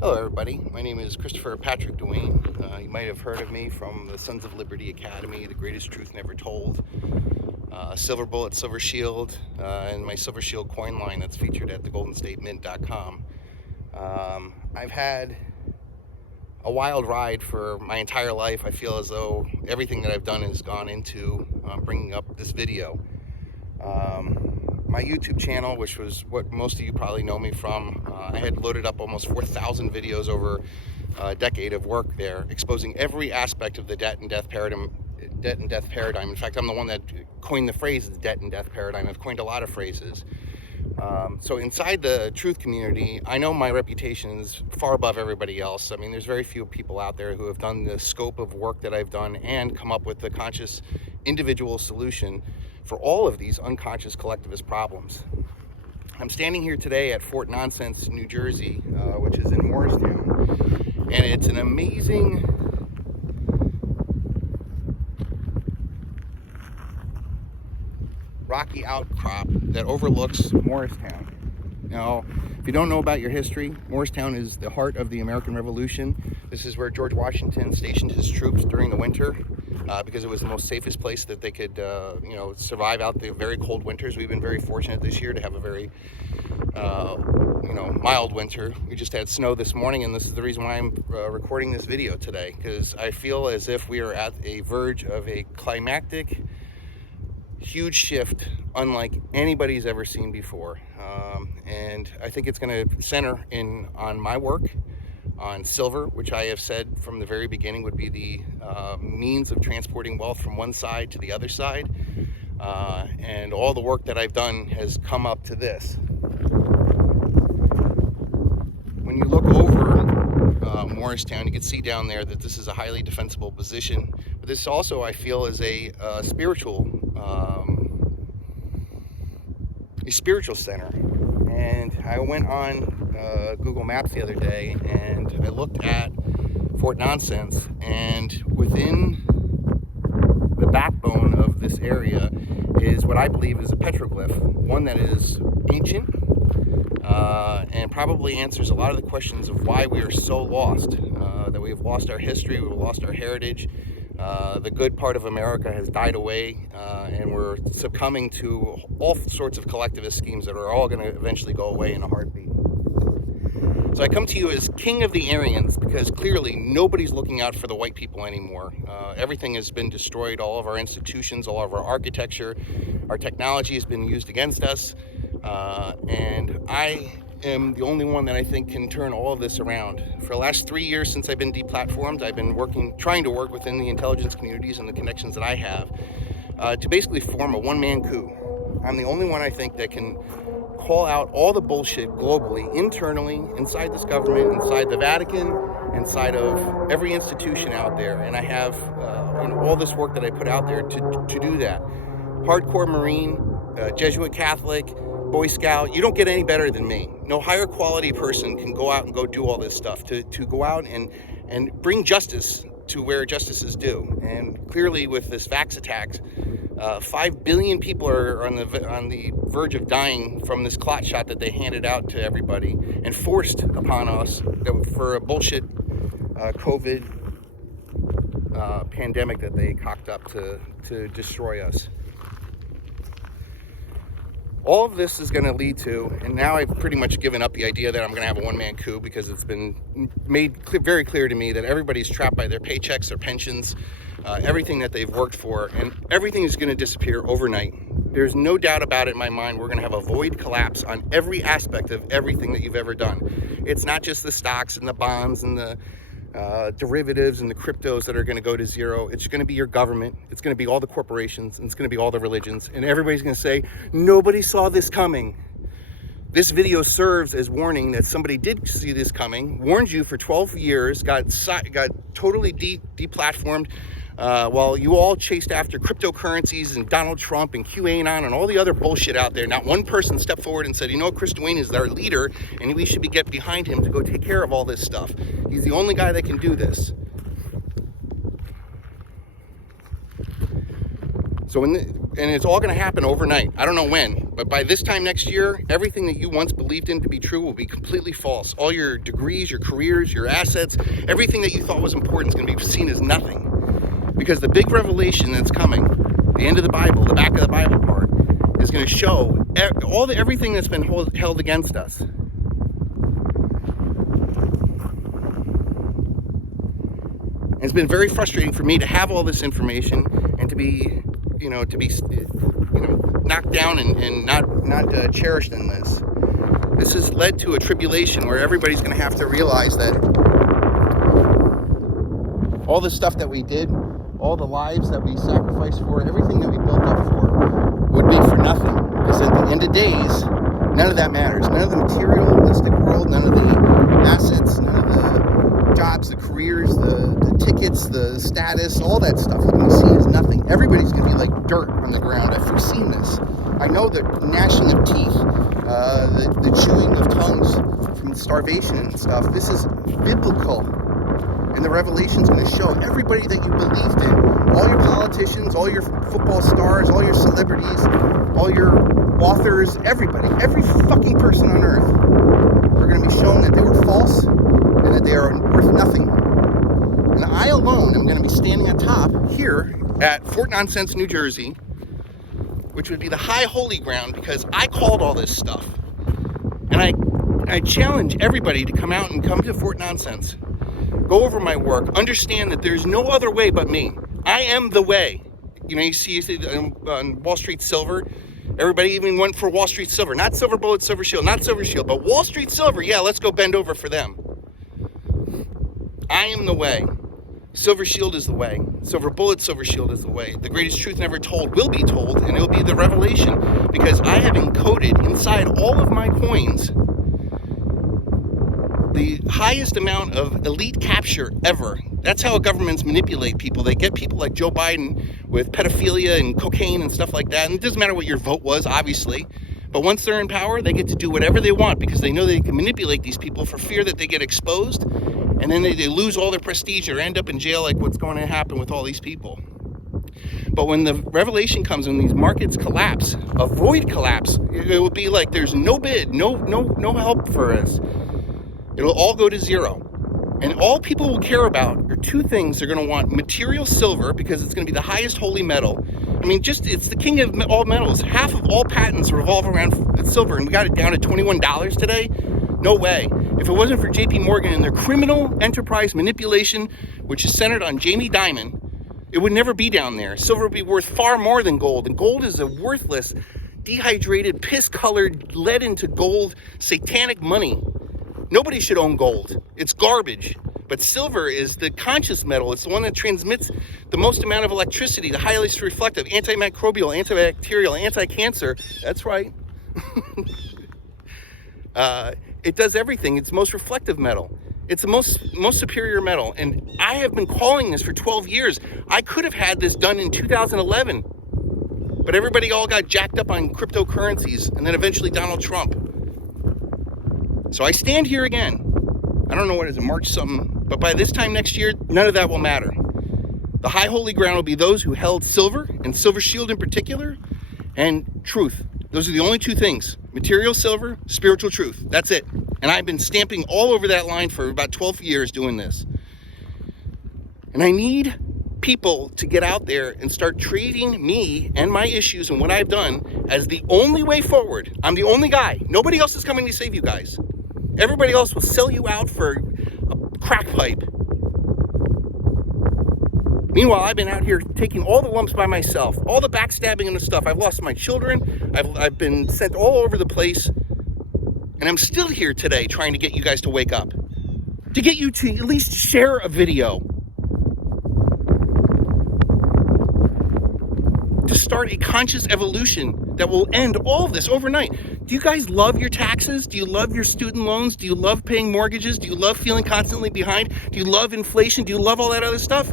Hello everybody, my name is Christopher Patrick Duane. You might have heard of me from the Sons of Liberty Academy, The Greatest Truth Never Told, Silver Bullet, Silvershield, and my Silvershield coin line that's featured at thegoldenstatemint.com. I've had a wild ride for my entire life. I feel as though everything that I've done has gone into bringing up this video. My YouTube channel, which was what most of you probably know me from, I had loaded up almost 4,000 videos over a decade of work there, exposing every aspect of the debt and death paradigm. In fact, I'm the one that coined the phrase the debt and death paradigm. I've coined a lot of phrases. So inside the truth community, I know my reputation is far above everybody else. I mean, there's very few people out there who have done the scope of work that I've done and come up with the conscious individual solution for all of these unconscious collectivist problems. I'm standing here today at Fort Nonsense, New Jersey, which is in Morristown, and it's an amazing rocky outcrop that overlooks Morristown. Now, if you don't know about your history, Morristown is the heart of the American Revolution. This is where George Washington stationed his troops during the winter because it was the most safest place that they could, survive out the very cold winters. We've been very fortunate this year to have a very, mild winter. We just had snow this morning, and this is the reason why I'm recording this video today, because I feel as if we are at a verge of a climactic, huge shift unlike anybody's ever seen before, and I think it's going to center on my work on silver, which I have said from the very beginning would be the means of transporting wealth from one side to the other side, and all the work that I've done has come up to this. When you look over Morristown, you can see down there that this is a highly defensible position, but this also, I feel, is a spiritual center. And I went on Google Maps the other day and I looked at Fort Nonsense, and within the backbone of this area is what I believe is a petroglyph, one that is ancient and probably answers a lot of the questions of why we are so lost, that we've lost our history, we've lost our heritage. The good part of America has died away, and we're succumbing to all sorts of collectivist schemes that are all going to eventually go away in a heartbeat. So I come to you as king of the Aryans because clearly nobody's looking out for the white people anymore. Everything has been destroyed, all of our institutions, all of our architecture, our technology has been used against us, and I am the only one that I think can turn all of this around. For the last 3 years since I've been deplatformed, I've been trying to work within the intelligence communities and the connections that I have to basically form a one-man coup. I'm the only one, I think, that can call out all the bullshit globally, internally, inside this government, inside the Vatican, inside of every institution out there. And I have all this work that I put out there to do that. Hardcore Marine, Jesuit Catholic, Boy Scout, you don't get any better than me. No higher quality person can go out and go do all this stuff, to go out and bring justice to where justice is due. And clearly with this vax attacks, 5 billion people are on the verge of dying from this clot shot that they handed out to everybody and forced upon us for a bullshit COVID pandemic that they cocked up to destroy us. All of this is going to lead to, and now I've pretty much given up the idea that I'm going to have a one-man coup, because it's been made very clear to me that everybody's trapped by their paychecks, their pensions, everything that they've worked for, and everything is going to disappear overnight. There's no doubt about it in my mind. We're going to have a void collapse on every aspect of everything that you've ever done. It's not just the stocks and the bonds and the derivatives and the cryptos that are going to go to zero. It's going to be your government. It's going to be all the corporations, and it's going to be all the religions, and everybody's going to say, nobody saw this coming. This video serves as warning that somebody did see this coming, warned you for 12 years, got totally deplatformed, while you all chased after cryptocurrencies and Donald Trump and QAnon and all the other bullshit out there. Not one person stepped forward and said, you know, ChrisDuane is our leader and we should get behind him to go take care of all this stuff. He's the only guy that can do this. So and it's all going to happen overnight. I don't know when, but by this time next year, everything that you once believed in to be true will be completely false. All your degrees, your careers, your assets, everything that you thought was important is going to be seen as nothing. Because the big revelation that's coming, the end of the Bible, the back of the Bible part, is going to show everything that's been held against us. And it's been very frustrating for me to have all this information and to be, knocked down and not cherished in this. This has led to a tribulation where everybody's going to have to realize that all the stuff that we did, all the lives that we sacrificed for, everything that we built up for, would be for nothing. Because at the end of days, none of that matters. None of the materialistic world, none of the assets, none of the jobs, the careers, the tickets, the status, all that stuff you're going to see is nothing. Everybody's going to be like dirt on the ground. I've foreseen this. I know the gnashing of teeth, the chewing of tongues from starvation and stuff. This is biblical. And the revelation's going to show everybody that you believed in. All your politicians, all your football stars, all your celebrities, all your authors, everybody, every fucking person on earth are going to be shown that they were false and that they are worth nothing. And I alone am going to be standing atop here at Fort Nonsense, New Jersey, which would be the high holy ground, because I called all this stuff. And I challenge everybody to come out and come to Fort Nonsense. Go over my work. Understand that there's no other way but me. I am the way. You see on Wall Street Silver, everybody even went for Wall Street Silver. Not Silver Bullet, Silvershield, not Silvershield, but Wall Street Silver. Yeah, let's go bend over for them. I am the way. Silvershield is the way. Silver Bullet, Silvershield is the way. The greatest truth never told will be told, and it'll be the revelation, because I have encoded inside all of my coins the highest amount of elite capture ever. That's how governments manipulate people. They get people like Joe Biden with pedophilia and cocaine and stuff like that. And it doesn't matter what your vote was, obviously. But once they're in power, they get to do whatever they want because they know they can manipulate these people for fear that they get exposed. And then they lose all their prestige or end up in jail, like what's going to happen with all these people. But when the revelation comes, when these markets collapse, a void collapse, it will be like there's no bid, no help for us. It'll all go to zero. And all people will care about are two things. They're going to want material silver, because it's going to be the highest holy metal. I mean, it's the king of all metals. Half of all patents revolve around silver, and we got it down to $21 today. No way. If it wasn't for JP Morgan and their criminal enterprise manipulation, which is centered on Jamie Dimon, it would never be down there. Silver would be worth far more than gold. And gold is a worthless, dehydrated, piss-colored, led into gold, satanic money. Nobody should own gold. It's garbage. But silver is the conscious metal. It's the one that transmits the most amount of electricity, the highest reflective, antimicrobial, antibacterial, anti-cancer. That's right. It does everything. It's the most reflective metal. It's the most superior metal. And I have been calling this for 12 years. I could have had this done in 2011. But everybody all got jacked up on cryptocurrencies, and then eventually Donald Trump. So I stand here again. I don't know what is it, March something, but by this time next year, none of that will matter. The high holy ground will be those who held silver, and Silvershield in particular, and truth. Those are the only two things. Material silver, spiritual truth. That's it. And I've been stamping all over that line for about 12 years doing this. And I need people to get out there and start treating me and my issues and what I've done as the only way forward. I'm the only guy. Nobody else is coming to save you guys. Everybody else will sell you out for a crack pipe. Meanwhile, I've been out here taking all the lumps by myself, all the backstabbing and the stuff. I've lost my children. I've been sent all over the place. And I'm still here today trying to get you guys to wake up. To get you to at least share a video. To start a conscious evolution that will end all of this overnight. Do you guys love your taxes? Do you love your student loans? Do you love paying mortgages? Do you love feeling constantly behind? Do you love inflation? Do you love all that other stuff?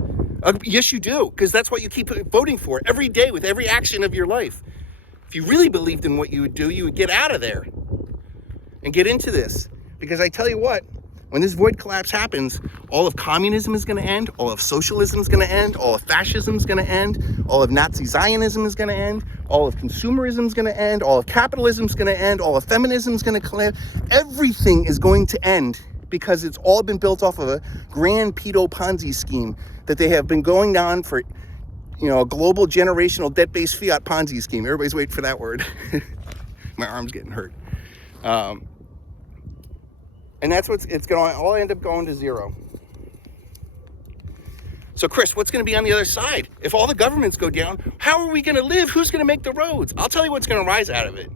Yes, you do, because that's what you keep voting for every day with every action of your life. If you really believed in what you would do, you would get out of there and get into this. Because I tell you what, when this void collapse happens, all of communism is going to end, all of socialism is going to end, all of fascism is going to end, All of Nazi Zionism is going to end. All of consumerism is going to end. All of capitalism is going to end. All of feminism is going to collapse. Everything is going to end because it's all been built off of a grand pedo Ponzi scheme that they have been going on for, a global generational debt-based fiat Ponzi scheme. Everybody's waiting for that word. My arm's getting hurt. And that's it's going to all end up going to zero. So, Chris, what's going to be on the other side? If all the governments go down, how are we going to live? Who's going to make the roads? I'll tell you what's going to rise out of it,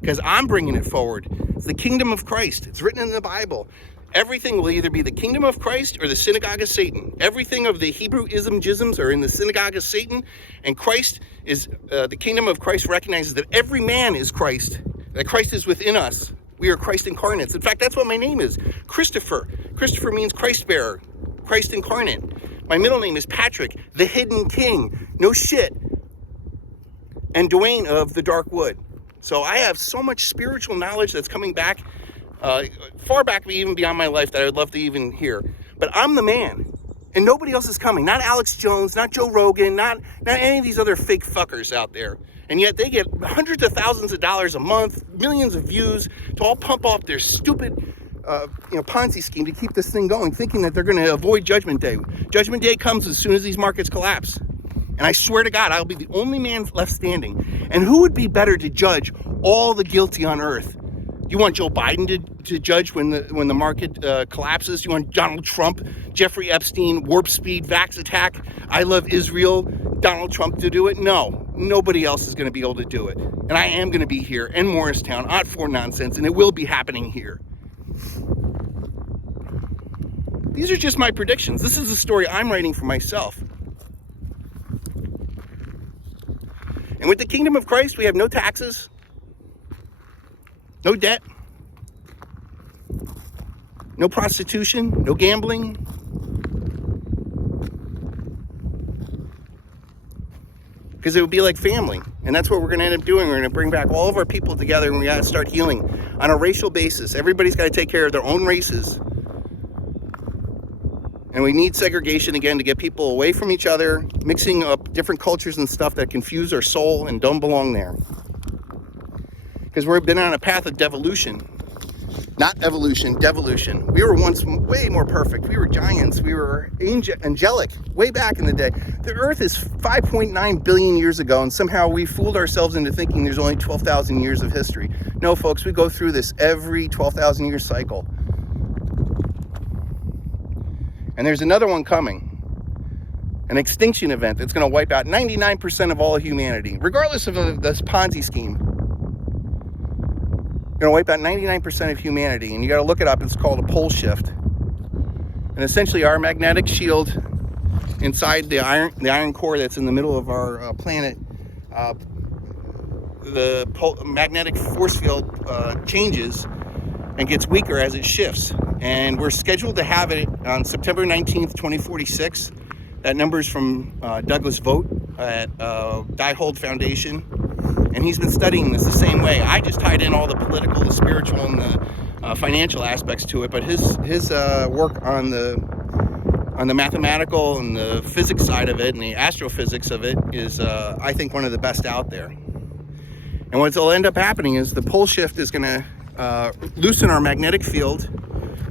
because I'm bringing it forward. It's the kingdom of Christ. It's written in the Bible. Everything will either be the kingdom of Christ or the synagogue of Satan. Everything of the Hebrew isms are in the synagogue of Satan, and Christ is, the kingdom of Christ recognizes that every man is Christ, that Christ is within us. We are Christ incarnates. In fact, that's what my name is, Christopher. Christopher means Christ bearer, Christ incarnate. My middle name is Patrick, the hidden king. No shit. And Duane of the dark wood. So I have so much spiritual knowledge that's coming back, far back, even beyond my life, that I would love to even hear. But I'm the man. And nobody else is coming. Not Alex Jones, not Joe Rogan, not any of these other fake fuckers out there. And yet they get hundreds of thousands of dollars a month, millions of views, to all pump off their stupid Ponzi scheme to keep this thing going, thinking that they're going to avoid Judgment Day. Judgment Day comes as soon as these markets collapse. And I swear to God, I'll be the only man left standing. And who would be better to judge all the guilty on earth? You want Joe Biden to judge when the market collapses? You want Donald Trump, Jeffrey Epstein, Warp Speed, Vax Attack, I Love Israel, Donald Trump to do it? No, nobody else is going to be able to do it. And I am going to be here in Morristown at Fort Nonsense, and it will be happening here. These are just my predictions. This is the story I'm writing for myself. And with the kingdom of Christ, we have no taxes, no debt, no prostitution, no gambling. Because it would be like family. And that's what we're going to end up doing. We're going to bring back all of our people together, and we got to start healing on a racial basis. Everybody's got to take care of their own races. And we need segregation again to get people away from each other, mixing up different cultures and stuff that confuse our soul and don't belong there. Because we've been on a path of devolution. Not evolution, devolution. We were once way more perfect. We were giants. We were angelic way back in the day. The Earth is 5.9 billion years ago, and somehow we fooled ourselves into thinking there's only 12,000 years of history. No, folks, we go through this every 12,000 year cycle. And there's another one coming. An extinction event that's going to wipe out 99% of all of humanity, regardless of this Ponzi scheme. Going to wipe out 99% of humanity, and you got to look it up. It's called a pole shift. And essentially, our magnetic shield inside the iron core that's in the middle of our planet, the magnetic force field changes and gets weaker as it shifts. And we're scheduled to have it on September 19th, 2046. That number's from Douglas Vogt at Diehold Foundation. And he's been studying this the same way. I just tied in all the political, the spiritual, and the financial aspects to it. But his work on the mathematical and the physics side of it and the astrophysics of it is, I think, one of the best out there. And what'll end up happening is the pole shift is going to loosen our magnetic field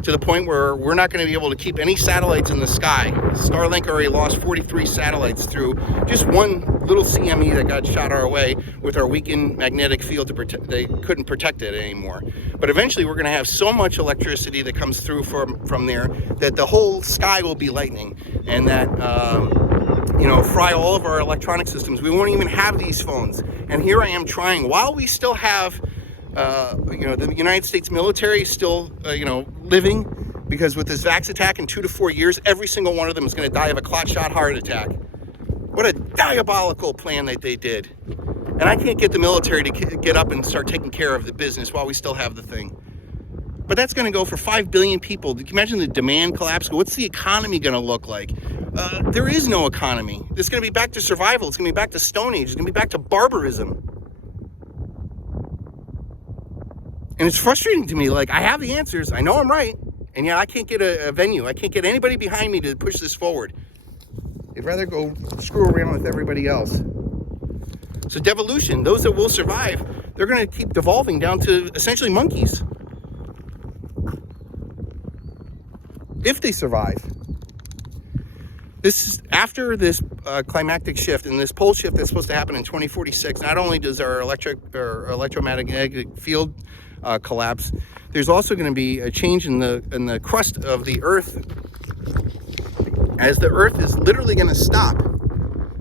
to the point where we're not going to be able to keep any satellites in the sky. Starlink already lost 43 satellites through just one little CME that got shot our way with our weakened magnetic field to protect. They couldn't protect it anymore. But eventually we're going to have so much electricity that comes through from there that the whole sky will be lightning, and that fry all of our electronic systems. We won't even have these phones. And here I am trying, while we still have the United States military is still, living, because with this Vax attack in 2 to 4 years, every single one of them is going to die of a clot shot heart attack. What a diabolical plan that they did. And I can't get the military to get up and start taking care of the business while we still have the thing. But that's going to go for 5 billion people. Can you imagine the demand collapse? What's the economy going to look like? There is no economy. It's going to be back to survival. It's going to be back to Stone Age. It's going to be back to barbarism. And it's frustrating to me. Like, I have the answers. I know I'm right. And yet I can't get a venue. I can't get anybody behind me to push this forward. They'd rather go screw around with everybody else. So devolution, those that will survive, they're going to keep devolving down to essentially monkeys. If they survive. This is after this climactic shift and this pole shift that's supposed to happen in 2046. Not only does our electromagnetic field collapse, there's also going to be a change in the crust of the Earth, as the Earth is literally going to stop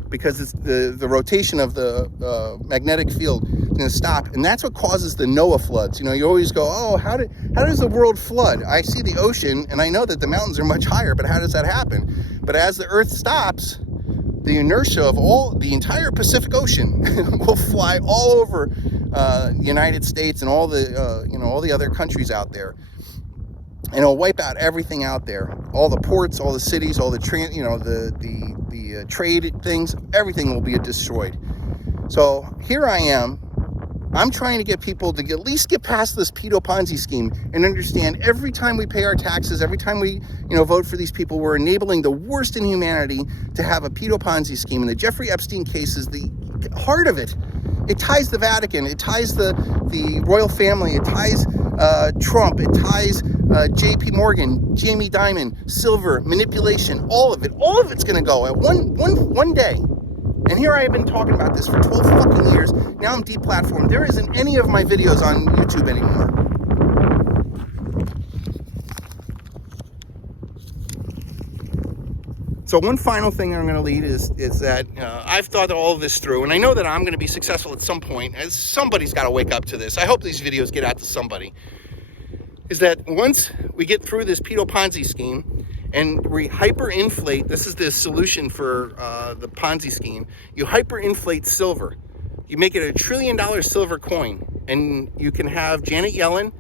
because it's the rotation of the magnetic field is going to stop, and that's what causes the Noah floods. You know, you always go, oh, how does the world flood? I see the ocean and I know that the mountains are much higher, but how does that happen? But as the Earth stops, the inertia of the entire Pacific Ocean will fly all over the United States and all the all the other countries out there, and it'll wipe out everything out there, all the ports, all the cities, all the trade things. Everything will be destroyed. So here I am. I'm trying to get people to at least get past this pedo Ponzi scheme and understand every time we pay our taxes, every time we, vote for these people, we're enabling the worst in humanity to have a pedo Ponzi scheme. And the Jeffrey Epstein case is the heart of it. It ties the Vatican, it ties the royal family, it ties Trump, it ties JP Morgan, Jamie Dimon, silver, manipulation, all of it's going to go at one day. And here I have been talking about this for 12 fucking years. Now I'm deplatformed. There isn't any of my videos on YouTube anymore. So one final thing I'm going to lead is that I've thought all of this through, and I know that I'm going to be successful at some point, as somebody's got to wake up to this. I hope these videos get out to somebody. Is that once we get through this pedo Ponzi scheme, and we hyperinflate, this is the solution for the Ponzi scheme, you hyperinflate silver. You make it $1 trillion silver coin, and you can have Janet Yellen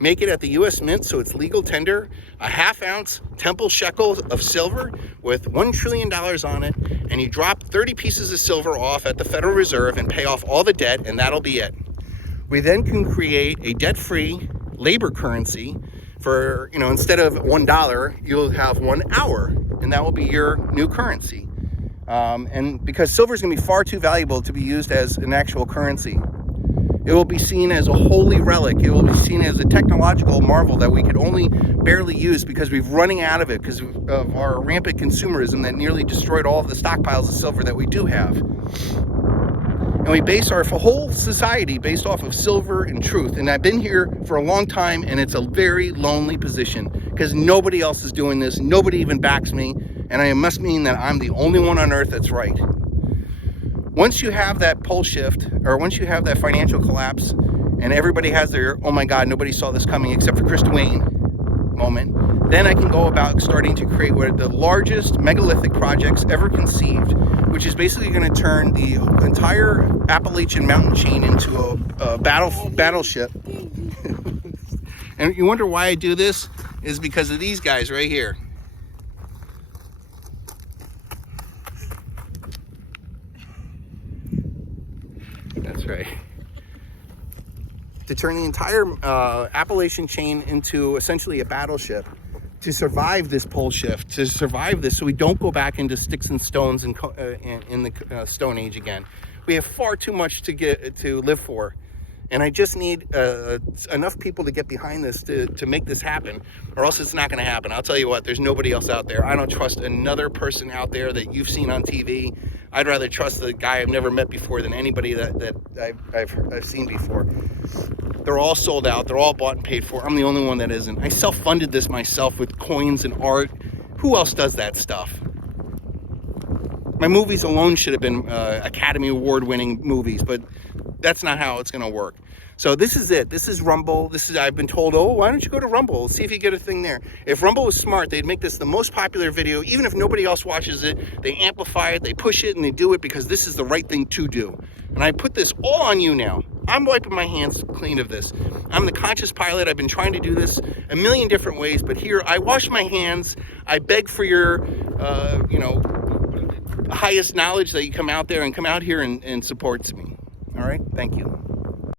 make it at the U.S. Mint so it's legal tender, a ½ ounce temple shekel of silver with $1 trillion on it, and you drop 30 pieces of silver off at the Federal Reserve and pay off all the debt, and that'll be it. We then can create a debt-free labor currency for, instead of $1, you'll have 1 hour, and that will be your new currency. And because silver is going to be far too valuable to be used as an actual currency, it will be seen as a holy relic. It will be seen as a technological marvel that we could only barely use because we're running out of it because of our rampant consumerism that nearly destroyed all of the stockpiles of silver that we do have. And we base our whole society based off of silver and truth. And I've been here for a long time, and it's a very lonely position because nobody else is doing this. Nobody even backs me. And I must mean that I'm the only one on earth that's right. Once you have that pole shift, or once you have that financial collapse, and everybody has their, oh my God, nobody saw this coming except for ChrisDuane moment, then I can go about starting to create one of the largest megalithic projects ever conceived, which is basically going to turn the entire Appalachian mountain chain into a battleship. And you wonder why I do this? Is because of these guys right here. That's right. To turn the entire Appalachian chain into essentially a battleship, to survive this pole shift, to survive this so we don't go back into sticks and stones in the Stone Age again. We have far too much to live for. And I just need enough people to get behind this to make this happen, or else it's not going to happen. I'll tell you what, there's nobody else out there. I don't trust another person out there that you've seen on TV. I'd rather trust the guy I've never met before than anybody that I've seen before. They're all sold out. They're all bought and paid for. I'm the only one that isn't. I self-funded this myself with coins and art. Who else does that stuff? My movies alone should have been Academy Award-winning movies, but that's not how it's going to work. So this is it. This is Rumble. I've been told, oh, why don't you go to Rumble? See if you get a thing there. If Rumble was smart, they'd make this the most popular video. Even if nobody else watches it, they amplify it, they push it, and they do it because this is the right thing to do. And I put this all on you now. I'm wiping my hands clean of this. I'm the conscious pilot. I've been trying to do this a million different ways, but here I wash my hands. I beg for your, highest knowledge that you come out there and come out here and supports me. All right? Thank you.